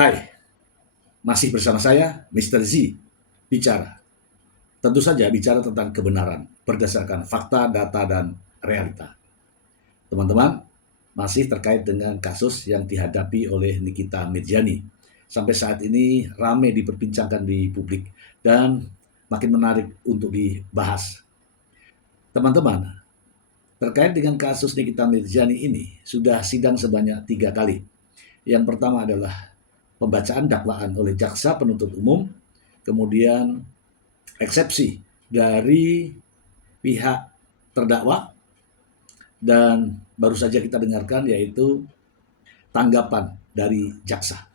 Hai, masih bersama saya, Mr. Z, bicara. Tentu saja bicara tentang kebenaran, berdasarkan fakta, data, dan realita. Teman-teman, masih terkait dengan kasus yang dihadapi oleh Nikita Mirzani. Sampai saat ini ramai diperbincangkan di publik dan makin menarik untuk dibahas. Teman-teman, terkait dengan kasus Nikita Mirzani ini, sudah sidang sebanyak 3 kali. Yang pertama adalah pembacaan dakwaan oleh jaksa penuntut umum, kemudian eksepsi dari pihak terdakwa, dan baru saja kita dengarkan yaitu tanggapan dari jaksa.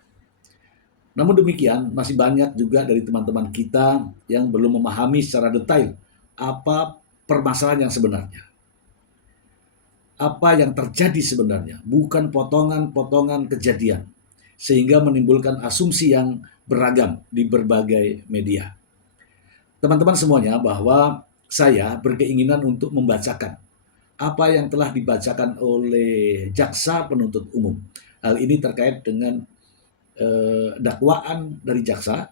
Namun demikian, masih banyak juga dari teman-teman kita yang belum memahami secara detail apa permasalahan yang sebenarnya. Apa yang terjadi sebenarnya, bukan potongan-potongan kejadian, sehingga menimbulkan asumsi yang beragam di berbagai media. Teman-teman semuanya, bahwa saya berkeinginan untuk membacakan apa yang telah dibacakan oleh jaksa penuntut umum. Hal ini terkait dengan dakwaan dari jaksa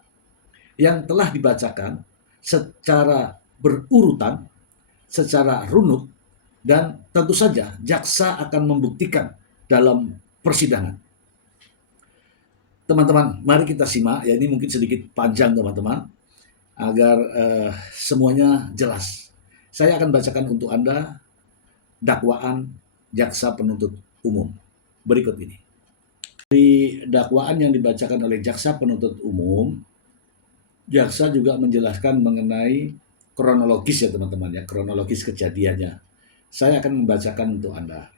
yang telah dibacakan secara berurutan, secara runut, dan tentu saja jaksa akan membuktikan dalam persidangan. Teman-teman, mari kita simak, ya ini mungkin sedikit panjang teman-teman, agar semuanya jelas. Saya akan bacakan untuk Anda dakwaan jaksa penuntut umum berikut ini. Di dakwaan yang dibacakan oleh jaksa penuntut umum, jaksa juga menjelaskan mengenai kronologis ya teman-teman ya, kronologis kejadiannya. Saya akan membacakan untuk Anda.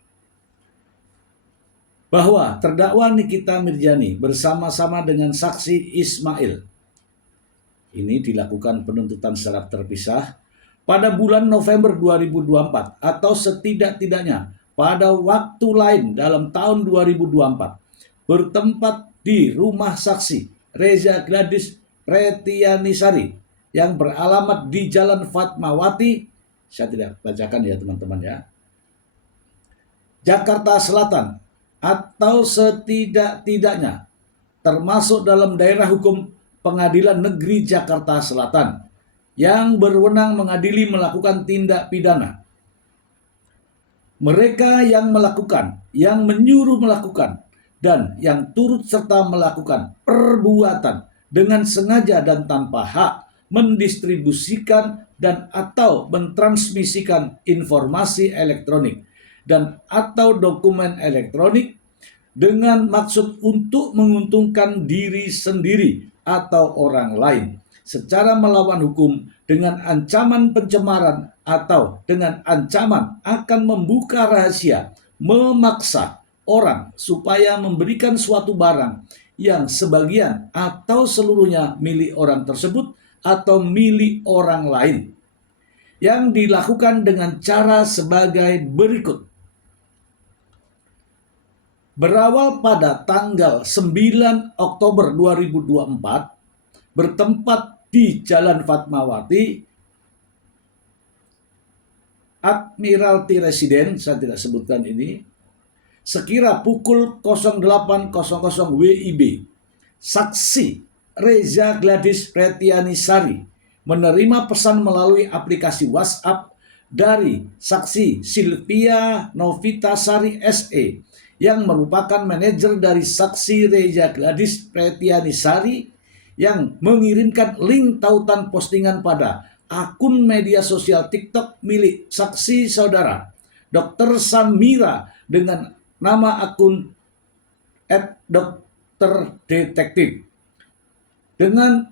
Bahwa terdakwa Nikita Mirzani bersama-sama dengan saksi Ismail, ini dilakukan penuntutan secara terpisah pada bulan November 2024 atau setidak-tidaknya pada waktu lain dalam tahun 2024, bertempat di rumah saksi Reza Gladys Pretianisari yang beralamat di Jalan Fatmawati, saya tidak bacakan ya teman-teman ya, Jakarta Selatan, atau setidak-tidaknya termasuk dalam daerah hukum Pengadilan Negeri Jakarta Selatan yang berwenang mengadili melakukan tindak pidana. Mereka yang melakukan, yang menyuruh melakukan, dan yang turut serta melakukan perbuatan dengan sengaja dan tanpa hak mendistribusikan dan atau mentransmisikan informasi elektronik dan atau dokumen elektronik dengan maksud untuk menguntungkan diri sendiri atau orang lain secara melawan hukum dengan ancaman pencemaran atau dengan ancaman akan membuka rahasia, memaksa orang supaya memberikan suatu barang yang sebagian atau seluruhnya milik orang tersebut atau milik orang lain, yang dilakukan dengan cara sebagai berikut. Berawal pada tanggal 9 Oktober 2024, bertempat di Jalan Fatmawati, Admiralty Residen, saya tidak sebutkan ini, sekira pukul 08.00 WIB, saksi Reza Gladys Pretianisari menerima pesan melalui aplikasi WhatsApp dari saksi Sylvia Novitasari SE yang merupakan manajer dari saksi Reza Gladys Pretianisari, yang mengirimkan link tautan postingan pada akun media sosial TikTok milik saksi saudara Dr. Samira dengan nama akun @dokterdetektif dengan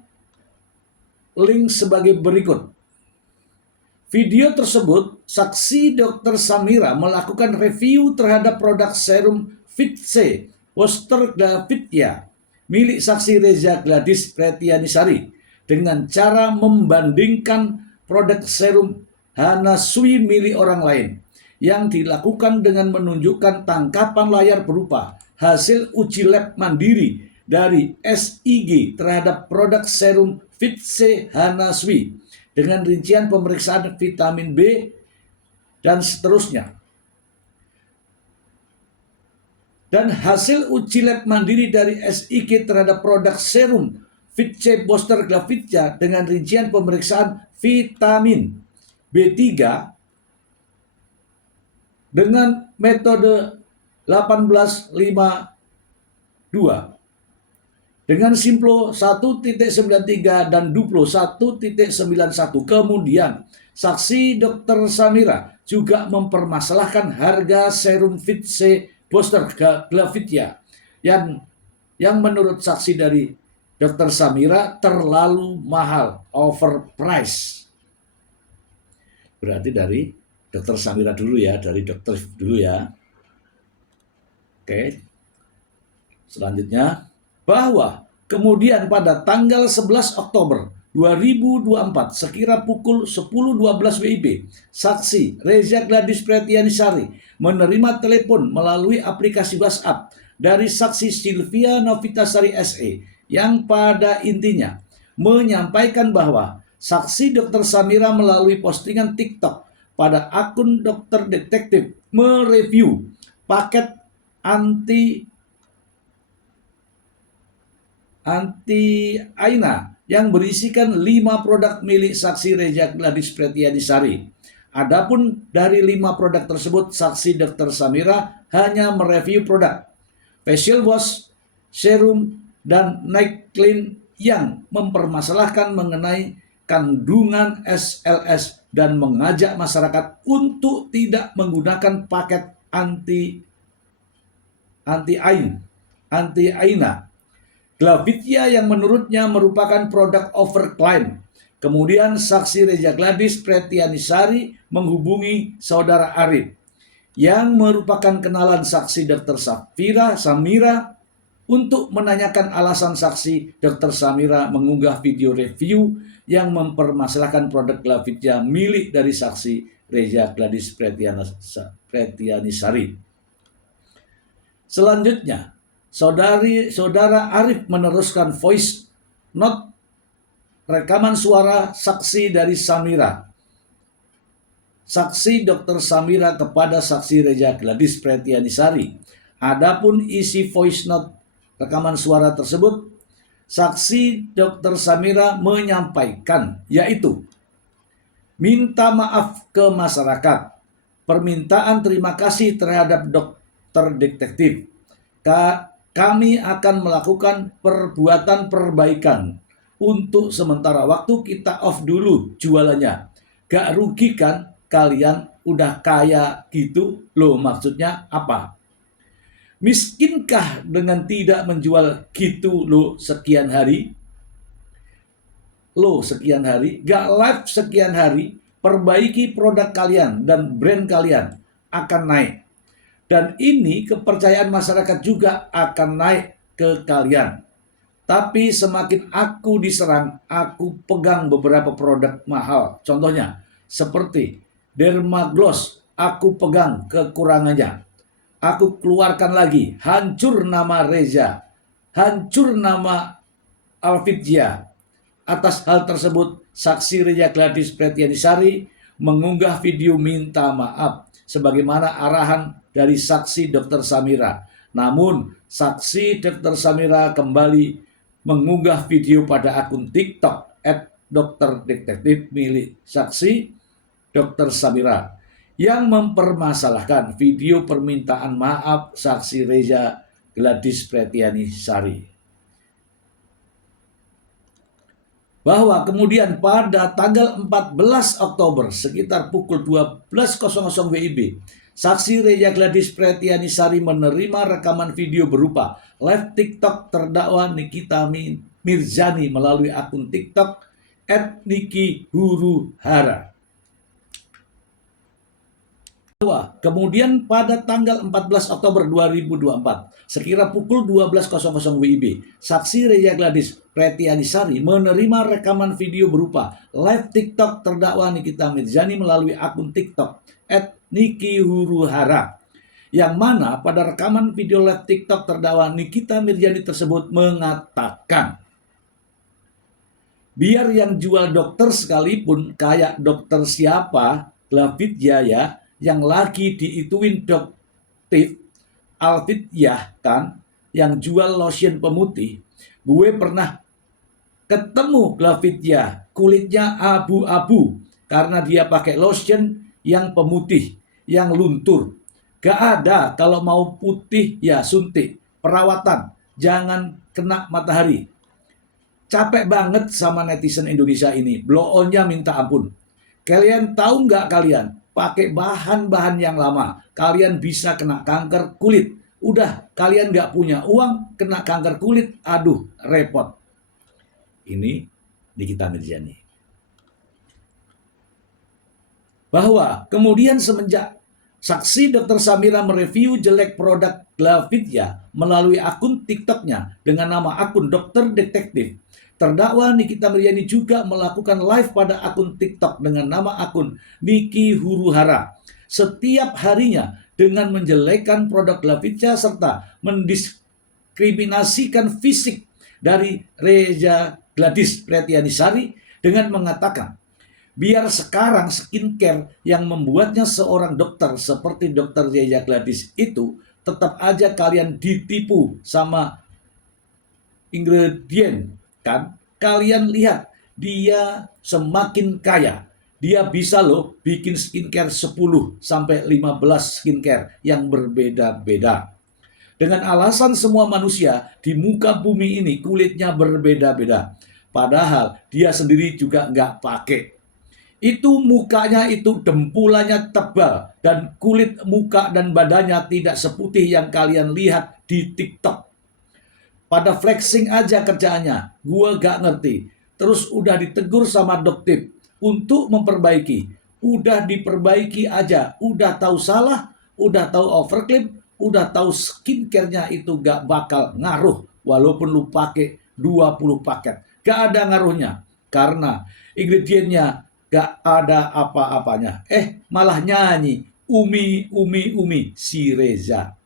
link sebagai berikut. Video tersebut, saksi Dr. Samira melakukan review terhadap produk serum Fitse Wosterglavitia milik saksi Reza Gladys Pretianisari dengan cara membandingkan produk serum Hanasui milik orang lain, yang dilakukan dengan menunjukkan tangkapan layar berupa hasil uji lab mandiri dari SIG terhadap produk serum Fitse Hanasui dengan rincian pemeriksaan vitamin B dan seterusnya. dan hasil uji lab mandiri dari SIG terhadap produk serum Fit-C Booster Glavitya dengan rincian pemeriksaan vitamin B3 dengan metode 1852 dengan Simplo 1.93 dan Duplo 1.91. Kemudian saksi Dr. Samira juga mempermasalahkan harga serum Fit-C Booster Glavitya yang menurut saksi dari Dr. Samira terlalu mahal, overpriced. Berarti dari Dr. Samira dulu ya, dari dokter dulu ya. Oke. Selanjutnya, bahwa kemudian pada tanggal 11 Oktober 2024 sekira pukul 10.12 WIB, saksi Reza Gladys Pretianisari menerima telepon melalui aplikasi WhatsApp dari saksi Sylvia Novitasari SE yang pada intinya menyampaikan bahwa saksi Dr. Samira melalui postingan TikTok pada akun Dokter Detektif mereview paket anti-aina yang berisikan 5 produk milik saksi Reza Gladys Pretianisari. Adapun dari 5 produk tersebut, saksi Dr. Samira hanya mereview produk facial wash, serum, dan night clean yang mempermasalahkan mengenai kandungan SLS dan mengajak masyarakat untuk tidak menggunakan paket anti-aina Glavitya yang menurutnya merupakan produk overclaim. Kemudian saksi Reza Gladys Pretianisari menghubungi saudara Arif yang merupakan kenalan saksi Dr. Samira untuk menanyakan alasan saksi Dr. Samira mengunggah video review yang mempermasalahkan produk Glavitya milik dari saksi Reza Gladys Pretianisari. Selanjutnya, saudara Arif meneruskan voice note rekaman suara saksi dari Samira. Saksi Dr. Samira kepada saksi Reza Gladys Pretianisari. Adapun isi voice note rekaman suara tersebut, saksi Dr. Samira menyampaikan yaitu minta maaf ke masyarakat, permintaan terima kasih terhadap dokter detektif. Kami akan melakukan perbuatan perbaikan. Untuk sementara waktu kita off dulu jualannya. Gak rugi kan kalian udah kaya gitu? Loh, maksudnya apa? Miskinkah dengan tidak menjual gitu loh sekian hari? Loh sekian hari? Gak live sekian hari? Perbaiki produk kalian dan brand kalian akan naik. Dan ini kepercayaan masyarakat juga akan naik ke kalian. Tapi semakin aku diserang, aku pegang beberapa produk mahal. Contohnya, seperti Dermagloss, aku pegang kekurangannya. Aku keluarkan lagi, hancur nama Reza, hancur nama Alvidya. Atas hal tersebut, saksi Reza Gladys Pretianisari mengunggah video minta maaf sebagaimana arahan dari saksi Dr. Samira. Namun, saksi Dr. Samira kembali mengunggah video pada akun TikTok @dokterdetektif milik saksi Dr. Samira yang mempermasalahkan video permintaan maaf saksi Reza Gladys Pretianisari. Bahwa kemudian pada tanggal 14 Oktober sekitar pukul 12.00 WIB, saksi Reza Gladys Pretianisari menerima rekaman video berupa live TikTok terdakwa Nikita Mirzani melalui akun TikTok @nikihuruhara. Kemudian pada tanggal 14 Oktober 2024, sekira pukul 12.00 WIB, saksi Reza Gladys Pretianisari menerima rekaman video berupa live TikTok terdakwa Nikita Mirzani melalui akun TikTok @nikihuruhara, yang mana pada rekaman video live TikTok terdakwa Nikita Mirzani tersebut mengatakan, biar yang jual dokter sekalipun kayak dokter siapa, Glavitya ya, yang lagi diituin doktif, Alfityah kan, yang jual lotion pemutih. Gue pernah ketemu Alfityah, kulitnya abu-abu karena dia pakai lotion yang pemutih, yang luntur. Gak ada, kalau mau putih ya suntik, perawatan, jangan kena matahari. Capek banget sama netizen Indonesia ini, blow on-nya minta ampun. Kalian tahu nggak kalian, pakai bahan-bahan yang lama, kalian bisa kena kanker kulit. Udah, kalian nggak punya uang, kena kanker kulit, aduh, repot. Ini Nikita Mirzani. Bahwa kemudian semenjak saksi Dr. Samira mereview jelek produk Alfityah melalui akun TikToknya dengan nama akun Dokter Detektif, terdakwa Nikita Mirzani juga melakukan live pada akun TikTok dengan nama akun Niki Huruhara setiap harinya dengan menjelekkan produk Alfityah serta mendiskriminasikan fisik dari Reza Gladys Pretianisari dengan mengatakan, biar sekarang skincare yang membuatnya seorang dokter seperti Dr. Reza Gladys itu tetap aja kalian ditipu sama ingredient kan. Kalian lihat dia semakin kaya. Dia bisa loh bikin skincare 10 sampai 15 skincare yang berbeda-beda. Dengan alasan semua manusia di muka bumi ini kulitnya berbeda-beda. Padahal dia sendiri juga nggak pakai. Itu mukanya itu dempulannya tebal dan kulit muka dan badannya tidak seputih yang kalian lihat di TikTok. Pada flexing aja kerjaannya, gua gak ngerti. Terus udah ditegur sama dokter untuk memperbaiki. Udah diperbaiki aja, udah tahu salah, udah tahu overclaim, udah tahu skincare-nya itu gak bakal ngaruh walaupun lu pakai 20 paket. Gak ada ngaruhnya karena ingredientnya gak ada apa-apanya. Malah nyanyi umi si Reza.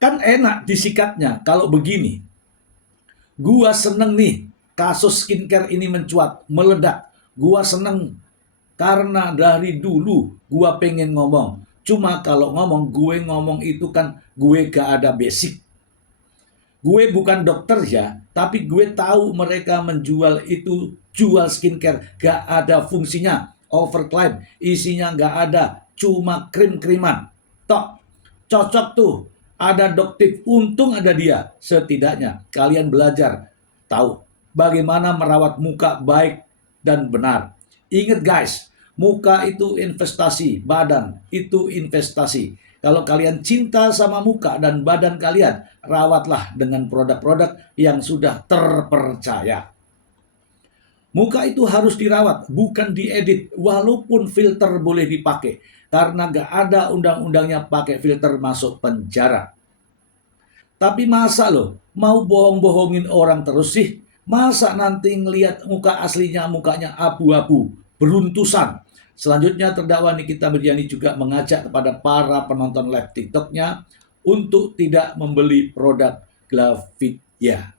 Kan enak disikatnya kalau begini. Gua seneng nih kasus skincare ini mencuat, meledak. Gua seneng karena dari dulu gua pengen ngomong. Cuma kalau gue ngomong itu kan gue gak ada basic. Gue bukan dokter ya, tapi gue tahu mereka menjual itu, jual skincare, gak ada fungsinya. Overclaim, isinya gak ada, cuma krim-kriman. Tok, cocok tuh. Ada dokter, untung ada dia. Setidaknya kalian belajar tahu bagaimana merawat muka baik dan benar. Ingat guys, muka itu investasi, badan itu investasi. Kalau kalian cinta sama muka dan badan kalian, rawatlah dengan produk-produk yang sudah terpercaya. Muka itu harus dirawat, bukan diedit, walaupun filter boleh dipakai. Karena gak ada undang-undangnya pakai filter masuk penjara. Tapi masa loh, mau bohong-bohongin orang terus sih? Masa nanti ngelihat muka aslinya, mukanya abu-abu, beruntusan. Selanjutnya terdakwa Nikita Mirzani juga mengajak kepada para penonton live TikToknya untuk tidak membeli produk Alfityah.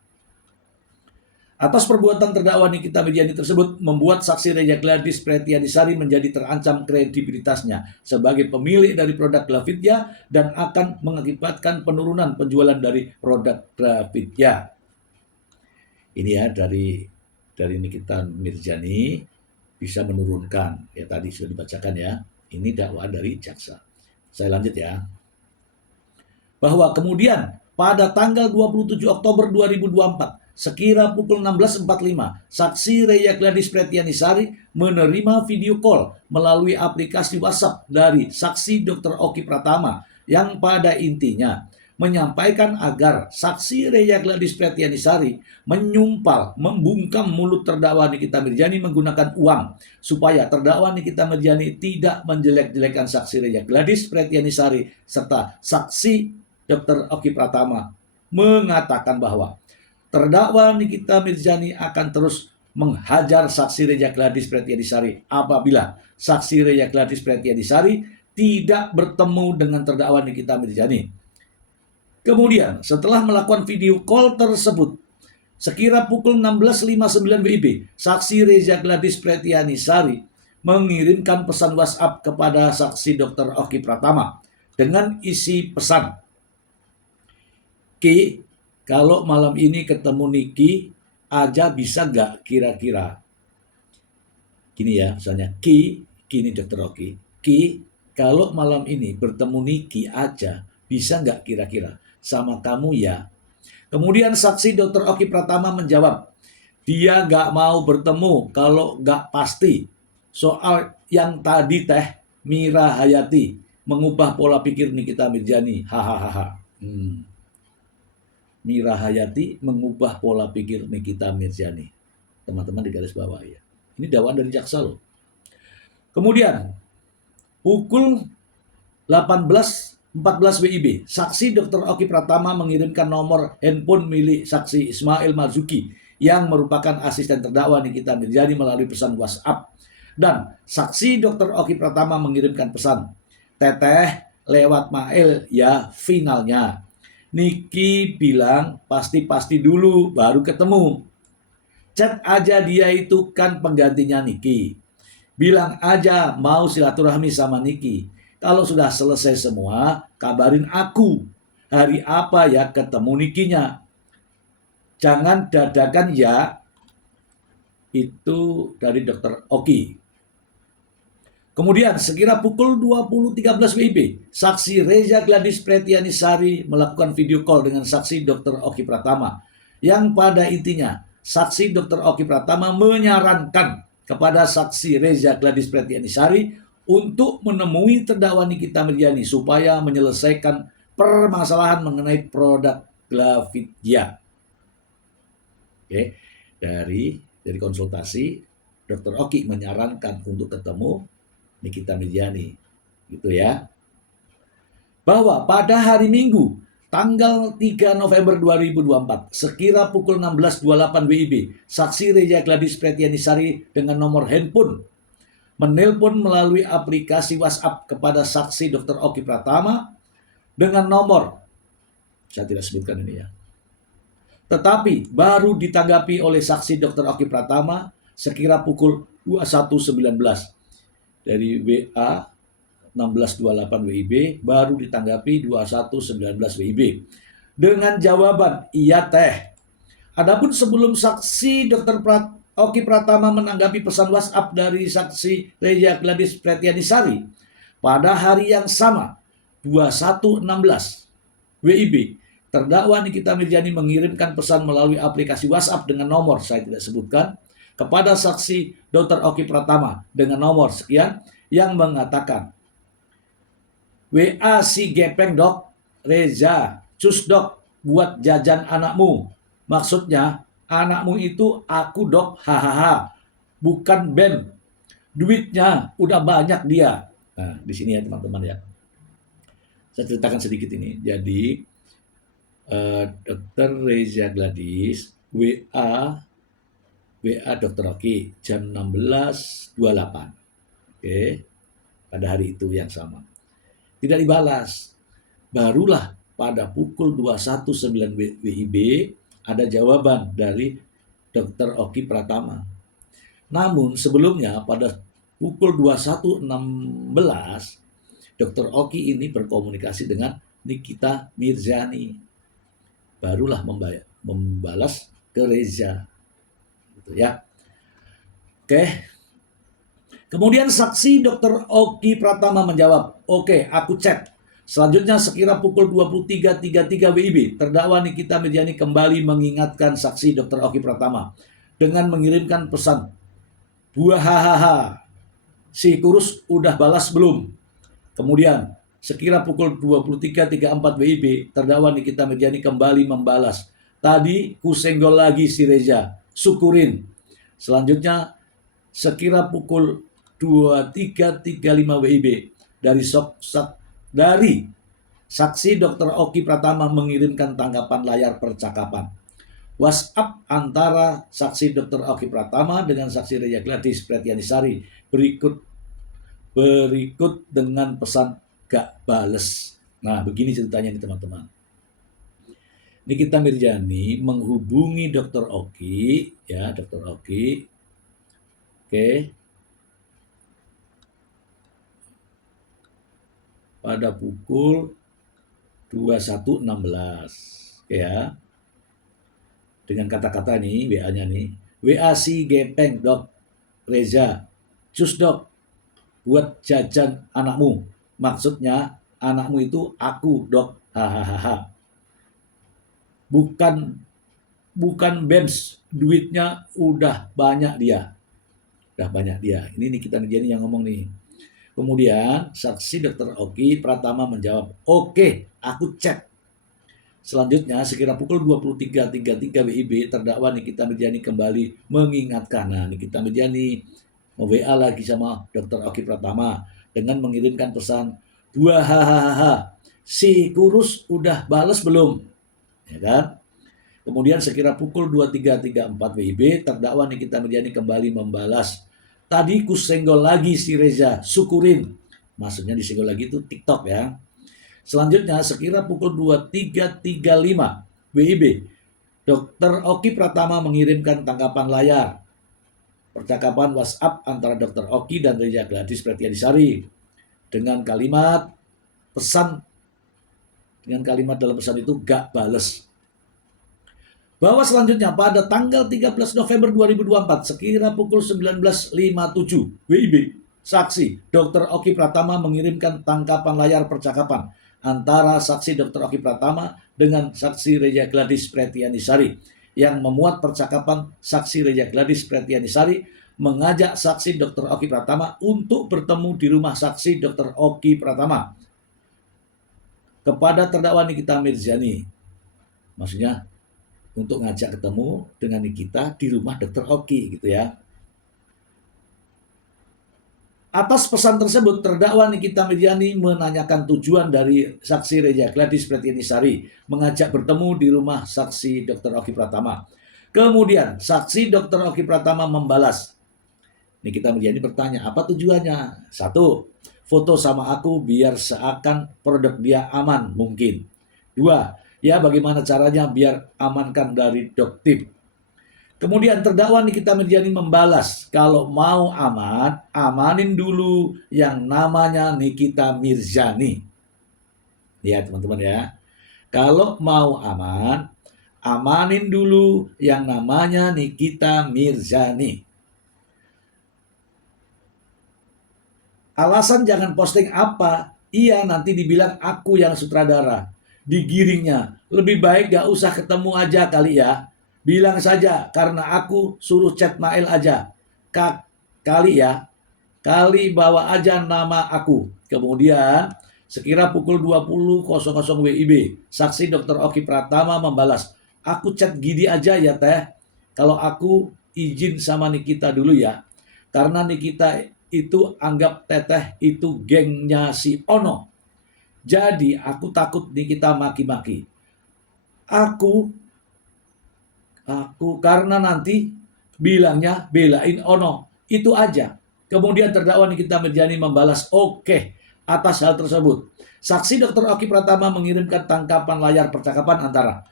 Atas perbuatan terdakwa Nikita Mirzani tersebut membuat saksi Reza Gladys Pretianisari menjadi terancam kredibilitasnya sebagai pemilik dari produk Alfityah dan akan mengakibatkan penurunan penjualan dari produk Alfityah. Ini ya dari Nikita Mirzani bisa menurunkan, ya tadi sudah dibacakan ya. Ini dakwaan dari jaksa. Saya lanjut ya. Bahwa kemudian pada tanggal 27 Oktober 2024 sekira pukul 16.45, saksi Reza Gladys Pretianisari menerima video call melalui aplikasi WhatsApp dari saksi Dr. Oki Pratama yang pada intinya menyampaikan agar saksi Reza Gladys Pretianisari menyumpal, membungkam mulut terdakwa Nikita Mirzani menggunakan uang supaya terdakwa Nikita Mirzani tidak menjelek-jelekan saksi Reza Gladys Pretianisari serta saksi Dr. Oki Pratama mengatakan bahwa terdakwa Nikita Mirzani akan terus menghajar saksi Reza Gladys Pretianisari apabila saksi Reza Gladys Pretianisari tidak bertemu dengan terdakwa Nikita Mirzani. Kemudian setelah melakukan video call tersebut, sekira pukul 16.59 WIB, saksi Reza Gladys Pretianisari mengirimkan pesan WhatsApp kepada saksi Dr. Oki Pratama dengan isi pesan, Ki, kalau malam ini ketemu Niki aja bisa nggak kira-kira? Gini ya, misalnya Ki, gini Dokter Oki, Ki, kalau malam ini bertemu Niki aja bisa nggak kira-kira sama kamu ya? Kemudian saksi Dokter Oki Pratama menjawab, dia nggak mau bertemu kalau nggak pasti. Soal yang tadi teh Mira Hayati mengubah pola pikir Nikita Mirjani, hahaha. Mira Hayati mengubah pola pikir Nikita Mirjani. Teman-teman di garis bawah ya. Ini dakwaan dari jaksa loh. Kemudian pukul 18.14 WIB, saksi Dr. Oki Pratama mengirimkan nomor handphone milik saksi Ismail Marzuki yang merupakan asisten terdakwa Nikita Mirjani melalui pesan WhatsApp. Dan saksi Dr. Oki Pratama mengirimkan pesan, Teteh lewat mail ya finalnya. Niki bilang pasti-pasti dulu baru ketemu. Chat aja dia itu kan penggantinya Niki. Bilang aja mau silaturahmi sama Niki. Kalau sudah selesai semua, kabarin aku. Hari apa ya ketemu Nikinya. Jangan dadakan ya. Itu dari Dr. Oki. Kemudian sekira pukul 20.13 WIB, saksi Reza Gladys Pretianisari melakukan video call dengan saksi Dr. Oki Pratama. Yang pada intinya, saksi Dr. Oki Pratama menyarankan kepada saksi Reza Gladys Pretianisari untuk menemui terdakwa Nikita Mirjani supaya menyelesaikan permasalahan mengenai produk Glavidia. Oke, dari konsultasi Dr. Oki menyarankan untuk ketemu Nikita Mirjani, gitu ya. Bahwa pada hari Minggu, tanggal 3 November 2024, sekira pukul 16.28 WIB, saksi Reza Gladys Pretianisari dengan nomor handphone menelpon melalui aplikasi WhatsApp kepada saksi Dr. Oki Pratama dengan nomor, saya tidak sebutkan ini ya, tetapi baru ditanggapi oleh saksi Dr. Oki Pratama sekira pukul 21.19 dari WA 16.28 WIB baru ditanggapi 21.19 WIB dengan jawaban iya teh. Adapun sebelum saksi Dr. Oki Pratama menanggapi pesan WhatsApp dari saksi Reza Gladys Pretianisari pada hari yang sama 21.16 WIB, terdakwa Nikita Mirjani mengirimkan pesan melalui aplikasi WhatsApp dengan nomor saya tidak sebutkan kepada saksi Dr. Oki Pratama dengan nomor sekian yang mengatakan, WA si gepeng dok, Reza, cus dok, buat jajan anakmu. Maksudnya, anakmu itu aku dok, hahaha, bukan Ben. Duitnya udah banyak dia. Nah, di sini ya teman-teman ya. Saya ceritakan sedikit ini. Jadi, Dr. Reza Gladys, WA Dr. Oki, jam 16.28. Oke, pada hari itu yang sama. Tidak dibalas. Barulah pada pukul 21.09 WIB ada jawaban dari Dr. Oki Pratama. Namun sebelumnya pada pukul 21.16 Dr. Oki ini berkomunikasi dengan Nikita Mirjani. Barulah membalas ke Reza. Gitu ya. Oke. Kemudian saksi Dr. Oki Pratama menjawab, oke, aku chat. Selanjutnya sekira pukul 23.33 WIB, terdakwa Nikita Mirjani kembali mengingatkan saksi Dr. Oki Pratama dengan mengirimkan pesan, buah hahaha, si kurus udah balas belum? Kemudian sekira pukul 23.34 WIB, terdakwa Nikita Mirjani kembali membalas, tadi kusenggol lagi si Reza, syukurin. Selanjutnya sekira pukul 23.35 WIB dari saksi Dr. Oki Pratama mengirimkan tanggapan layar percakapan WhatsApp antara saksi Dr. Oki Pratama dengan saksi Reza Gladys Pretianisari berikut dengan pesan gak bales. Nah, begini ceritanya nih teman-teman. Nikita Mirjani menghubungi Dr. Oki, ya Dr. Oki, oke. pada pukul 21.16 ya. Dengan kata-kata nih WA-nya nih. WA si gepeng dok Reza. Cus dok, buat jajan anakmu. Maksudnya anakmu itu aku dok. Hahaha. Bukan BEMS, duitnya udah banyak dia. Udah banyak dia. Ini nih kita Mirjani yang ngomong nih. Kemudian saksi Dr. Oki Pratama menjawab, oke, aku cek. Selanjutnya sekira pukul 23.33 WIB terdakwa Nikita Mirjani kembali mengingatkan. Nah, Nikita Mirjani WA lagi sama Dr. Oki Pratama dengan mengirimkan pesan, dua hahaha, si kurus udah bales belum? Ya kan? Kemudian sekira pukul 23.34 WIB terdakwa Nikita Mirjani kembali membalas, tadi ku senggol lagi si Reza, syukurin. Maksudnya disenggol lagi itu TikTok ya. Selanjutnya sekira pukul 23.35 WIB, Dr. Oki Pratama mengirimkan tangkapan layar percakapan WhatsApp antara Dr. Oki dan Reza Gladys Pretiadisari dengan kalimat dalam pesan itu gak bales. Bahwa selanjutnya pada tanggal 13 November 2024 sekira pukul 19.57 WIB, saksi Dr. Oki Pratama mengirimkan tangkapan layar percakapan antara saksi Dr. Oki Pratama dengan saksi Reza Gladys Pretiadisari yang memuat percakapan saksi Reza Gladys Pretiadisari mengajak saksi Dr. Oki Pratama untuk bertemu di rumah saksi Dr. Oki Pratama kepada terdakwa Nikita Mirjani. Maksudnya untuk ngajak ketemu dengan Nikita di rumah Dr. Oki gitu ya. Atas pesan tersebut, terdakwa Nikita Mirjani menanyakan tujuan dari saksi Reza Gladys Pretiadisari mengajak bertemu di rumah saksi Dr. Oki Pratama. Kemudian saksi Dr. Oki Pratama membalas. Nikita Mirjani bertanya, apa tujuannya? 1. Foto sama aku biar seakan produk dia aman mungkin. 2. Ya bagaimana caranya biar amankan dari doktip. Kemudian terdakwa Nikita Mirjani membalas, kalau mau aman, amanin dulu yang namanya Nikita Mirjani. Ya teman-teman ya. Kalau mau aman, amanin dulu yang namanya Nikita Mirjani. Alasan jangan posting apa? Iya nanti dibilang aku yang sutradara. Digiringnya. Lebih baik gak usah ketemu aja kali ya. Bilang saja karena aku suruh chat Mail aja. Kali ya. Kali bawa aja nama aku. Kemudian sekira pukul 20.00 WIB. Saksi Dr. Oki Pratama membalas. Aku chat Gidi aja ya teh. Kalau aku izin sama Nikita dulu ya. Karena Nikita itu anggap teteh itu gengnya si Ono. Jadi aku takut Nikita maki-maki. Aku karena nanti bilangnya belain Ono. Itu aja. Kemudian terdakwa Nikita Mirjani membalas oke atas hal tersebut. Saksi Dr. Oki Pratama mengirimkan tangkapan layar percakapan antara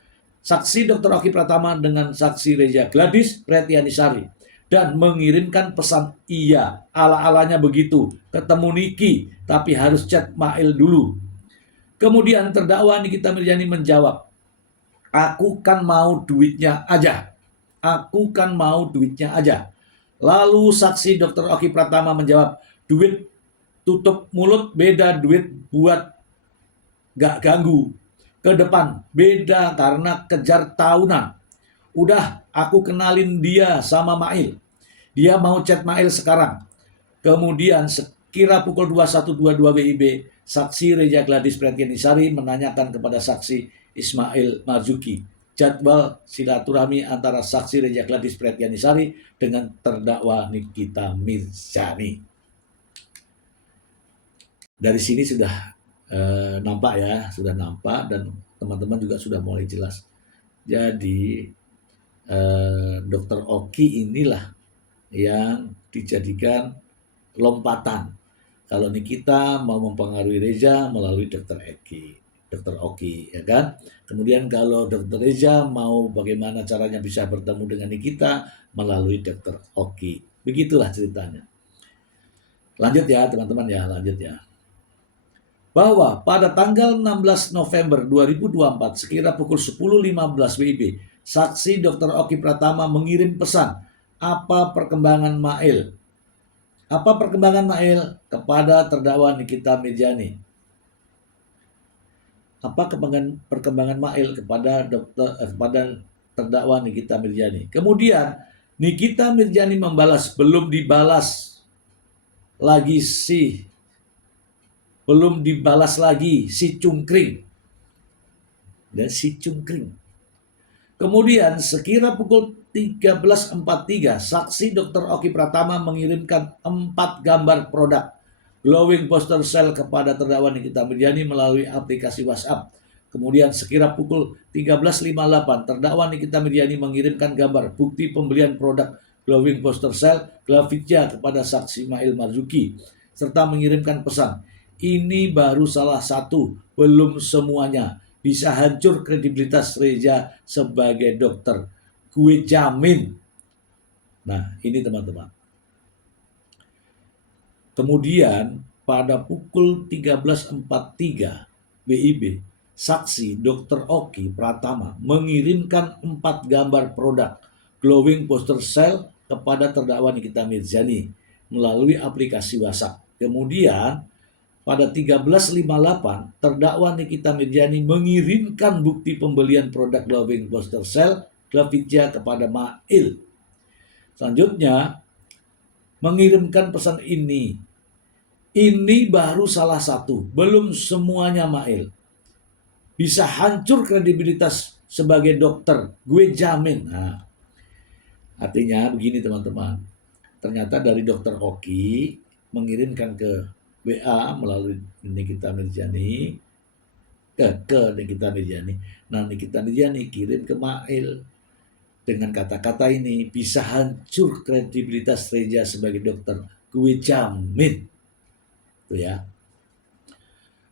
saksi Dr. Oki Pratama dengan saksi Reza Gladys Pretiadisari dan mengirimkan pesan iya, ala-alanya begitu, ketemu Niki, tapi harus chat Mail dulu. Kemudian terdakwa Nikita Mirjani menjawab, aku kan mau duitnya aja. Aku kan mau duitnya aja. Lalu saksi Dr. Oki Pratama menjawab, duit tutup mulut beda duit buat gak ganggu. Ke depan beda karena kejar tahunan. Udah aku kenalin dia sama Mail. Dia mau chat Mail sekarang. Kemudian sekira pukul 21.22 WIB, saksi Reza Gladys Pretiadisari menanyakan kepada saksi Ismail Marzuki jadwal silaturahmi antara saksi Reza Gladys Pretiadisari dengan terdakwa Nikita Mirjani. Dari sini sudah nampak ya, sudah nampak dan teman-teman juga sudah mulai jelas. Jadi Dr. Oki inilah yang dijadikan lompatan. Kalau Nikita mau mempengaruhi Reza melalui Dr. Oki, ya kan? Kemudian kalau Dr. Reza mau bagaimana caranya bisa bertemu dengan Nikita melalui Dr. Oki. Begitulah ceritanya. Lanjut ya teman-teman ya, lanjut ya. bahwa pada tanggal 16 November 2024 sekira pukul 10.15 WIB, saksi Dr. Oki Pratama mengirim pesan, apa perkembangan Mail? Apa perkembangan Mail kepada terdakwa Nikita Mirjani? Apa perkembangan Mail kepada kepada terdakwa Nikita Mirjani? Kemudian Nikita Mirjani membalas, belum dibalas lagi si Cungkring. Dan si Cungkring. Kemudian sekira pukul 13.43, saksi Dr. Oki Pratama mengirimkan 4 gambar produk glowing poster cell kepada terdakwa Nikita Mirjani melalui aplikasi WhatsApp. Kemudian sekira pukul 13.58, terdakwa Nikita Mirjani mengirimkan gambar bukti pembelian produk glowing poster cell Glavitja kepada saksi Mail Marzuki, serta mengirimkan pesan, ini baru salah satu, belum semuanya. Bisa hancur kredibilitas Reza sebagai dokter. Gue jamin. Nah, ini teman-teman. Kemudian pada pukul 13.43 WIB, saksi Dr. Oki Pratama mengirimkan 4 gambar produk glowing poster cell kepada terdakwa Nikita Mirjani melalui aplikasi WhatsApp. Kemudian pada 13.58, terdakwa Nikita Mirjani mengirimkan bukti pembelian produk glowing poster cell Glavitja kepada Mail. Selanjutnya, mengirimkan pesan ini. Ini baru salah satu, belum semuanya Mail. Bisa hancur kredibilitas sebagai dokter, gue jamin. Nah, artinya begini teman-teman. Ternyata dari Dr. Oki mengirimkan ke WA melalui Nikita Mirjani ke Nikita Mirjani. Nah, Nikita Mirjani kirim ke Mail dengan kata-kata ini, bisa hancur kredibilitas Reza sebagai dokter, gue jamin. Tuh ya.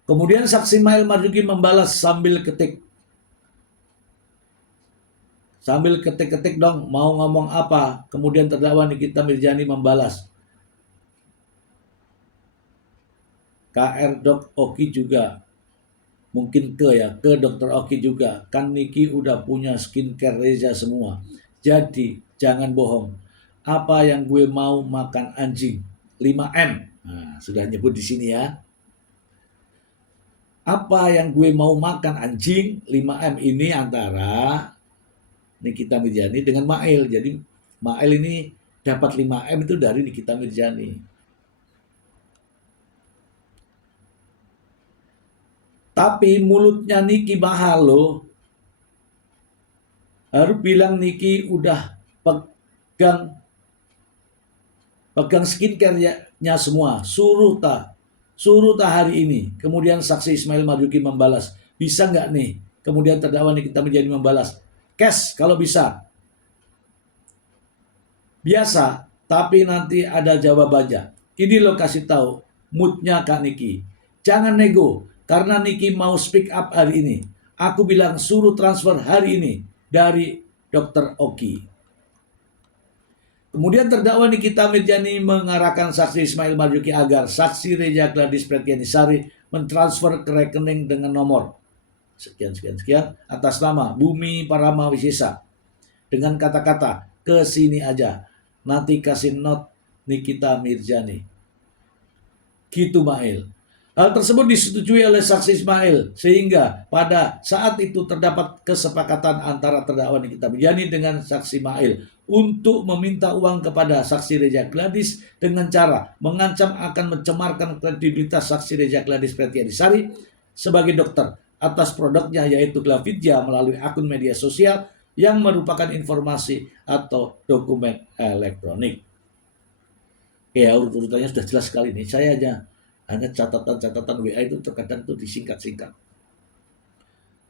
Kemudian saksi Mail Marzuki membalas sambil ketik dong, mau ngomong apa? Kemudian terdakwa Nikita Mirjani membalas, KR Dok Oki juga, mungkin ke Dr. Oki juga, kan Niki udah punya skincare Reza semua, jadi jangan bohong, apa yang gue mau makan anjing 5M. Nah, sudah nyebut di sini ya, apa yang gue mau makan anjing 5M ini antara Nikita Mirjani dengan Mail. Jadi Mail ini dapat 5M itu dari Nikita Mirjani. Tapi mulutnya Niki mahal loh. Harus bilang Niki udah pegang skincare-nya semua. Suruh ta hari ini. Kemudian saksi Ismail Marzuki membalas, bisa nggak nih? Kemudian terdakwa Nikita Mirjani membalas, cash kalau bisa. Biasa, tapi nanti ada jawabannya. Ini lo kasih tahu moodnya Kak Niki. Jangan nego. Karena Niki mau speak up hari ini. Aku bilang suruh transfer hari ini dari Dr. Oki. Kemudian terdakwa Nikita Mirjani mengarahkan saksi Ismail Marzuki agar saksi Reza Gladys Pretianisari mentransfer ke rekening dengan nomor sekian atas nama Bumi Parama Wisesa dengan kata-kata ke sini aja. Nanti kasih note Nikita Mirjani. Gitu Mail. Hal tersebut disetujui oleh saksi Ismail sehingga pada saat itu terdapat kesepakatan antara terdakwa Nikita Mirjani dengan saksi Mail untuk meminta uang kepada saksi Reza Gladys dengan cara mengancam akan mencemarkan kredibilitas saksi Reza Gladys Pretianisari sebagai dokter atas produknya yaitu Glavitja melalui akun media sosial yang merupakan informasi atau dokumen elektronik. Ya, urut-urutannya sudah jelas sekali nih. Saya aja hanya catatan-catatan WA itu terkadang tuh disingkat-singkat.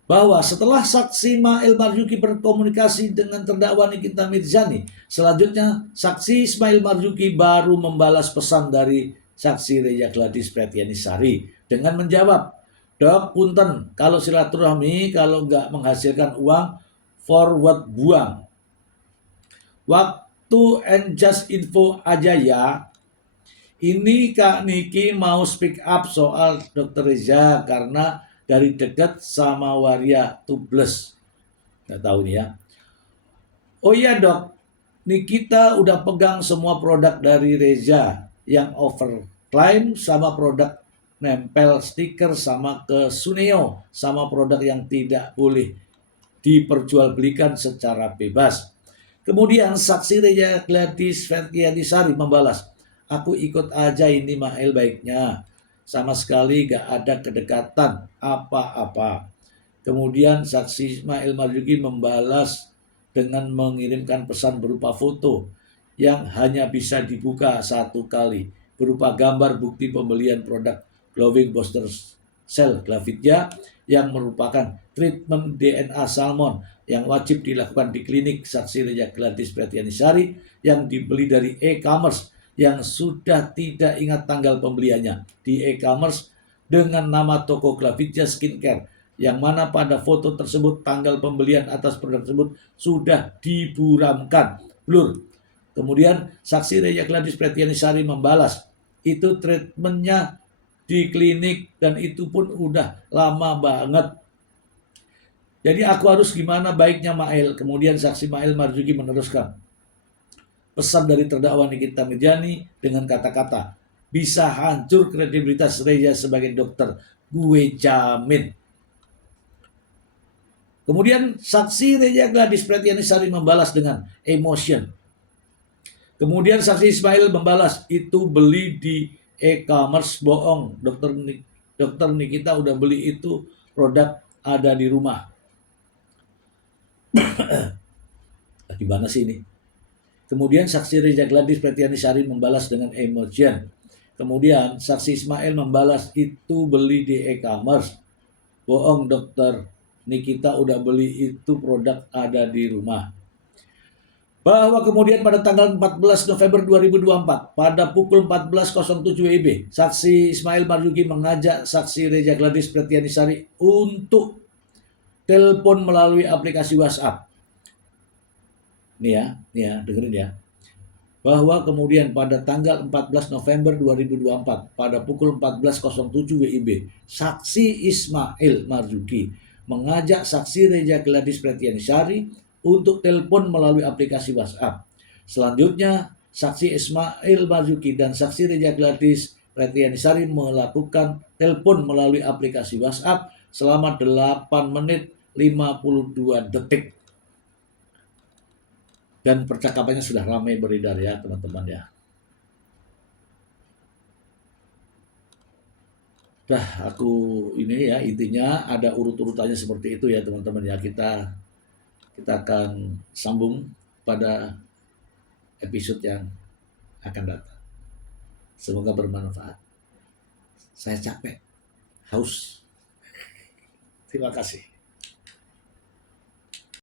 Bahwa setelah saksi Mail Marzuki berkomunikasi dengan terdakwa Nikita Mirjani, selanjutnya saksi Ismail Marzuki baru membalas pesan dari saksi Reza Gladys Pretianisari dengan menjawab, Dok, punten, kalau silaturahmi, kalau nggak menghasilkan uang, forward buang. Waktu and just info aja ya. Ini Kak Niki mau speak up soal Dokter Reza karena dari dekat sama Waria Tubles. Nggak tahu nih ya. Oh iya dok, Nikita udah pegang semua produk dari Reza yang overclaim sama produk nempel stiker sama ke Suneo sama produk yang tidak boleh diperjualbelikan secara bebas. Kemudian saksi Reza Gladys Fertiadisari membalas, aku ikut aja ini Mael baiknya. Sama sekali gak ada kedekatan apa-apa. Kemudian saksi Ismail Marzuki membalas dengan mengirimkan pesan berupa foto yang hanya bisa dibuka satu kali berupa gambar bukti pembelian produk Glowing Booster Cell Glavidia yang merupakan treatment DNA salmon yang wajib dilakukan di klinik saksi Reza Gladys Pretianisari yang dibeli dari e-commerce yang sudah tidak ingat tanggal pembeliannya di e-commerce dengan nama toko Glavidia Skincare yang mana pada foto tersebut tanggal pembelian atas produk tersebut sudah diburamkan, blur. Kemudian saksi Reza Gladys Pretianisari membalas, itu treatmentnya di klinik dan itu pun udah lama banget. Jadi aku harus gimana baiknya Mael? Kemudian saksi Mael Marzuki meneruskan, pesan dari terdakwa Nikita Mirjani dengan kata-kata, bisa hancur kredibilitas Reza sebagai dokter, gue jamin. Kemudian saksi Reza Gladys Pretianisari membalas dengan emotion. Kemudian saksi Ismail membalas, itu beli di e-commerce bohong. Dokter Nikita udah beli itu produk ada di rumah. Gimana sih ini? Kemudian saksi Reza Gladys Pretianisari membalas dengan emotion. Kemudian saksi Ismail membalas, itu beli di e-commerce. Bohong dokter Nikita udah beli itu produk ada di rumah. Bahwa kemudian pada tanggal 14 November 2024 pada pukul 14.07 WIB, saksi Ismail Marzuki mengajak saksi Reza Gladys Pretianisari untuk telepon melalui aplikasi WhatsApp. Nih ya, dengerin ya. Bahwa kemudian pada tanggal 14 November 2024 pada pukul 14.07 WIB, saksi Ismail Marzuki mengajak saksi Reza Gladys Pretianisari untuk telepon melalui aplikasi WhatsApp. Selanjutnya, saksi Ismail Marzuki dan saksi Reza Gladys Pretianisari melakukan telepon melalui aplikasi WhatsApp selama 8 menit 52 detik. Dan percakapannya sudah ramai beredar ya teman-teman ya. Dah aku ini ya, intinya ada urut-urutannya seperti itu ya teman-teman ya. Kita akan sambung pada episode yang akan datang. Semoga bermanfaat. Saya capek, haus. Terima kasih.